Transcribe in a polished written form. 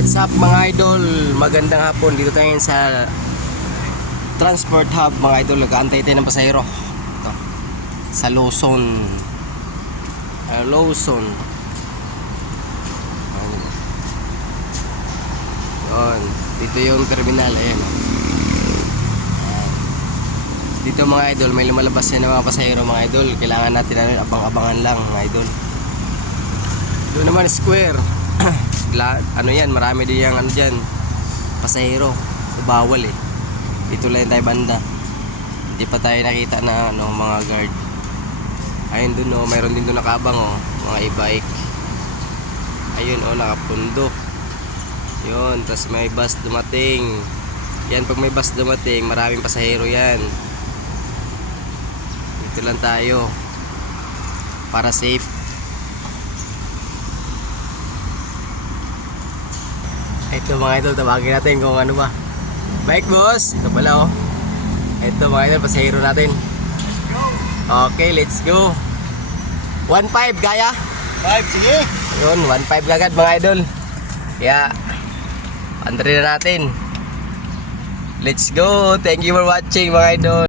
What's up mga idol? Magandang hapon. Dito tayo sa Transport Hub mga idol. Nag-aantay tayo ng pasahero. Ito. Sa Luzon. Luzon. Ayan. Dito yung terminal. Ayan. Dito mga idol, may lumalabas yan ng mga pasahero mga idol. Kailangan natin abang-abangan lang mga idol. Doon naman square. Ano yan, marami din yung ano dyan, pasahero. So, bawal eh. Dito lang tayo banda. Hindi pa tayo nakita na ano, mga guard. Ayun dun oh, mayroon din doon nakabang oh, mga e-bike. Ayun oh, nakapundo. Yun, tas may bus dumating. Yan, pag may bus dumating, maraming pasahero yan. Dito lang tayo para safe. Ito mga idol, tawagin natin kung ano ba. Bike boss, ito pala oh. Ito mga idol, pasahero natin. Okay, let's go. 1.5 kaya? 5, sige. Yun, 1.5 agad mga idol. Kaya, andri na natin. Let's go. Thank you for watching mga idol.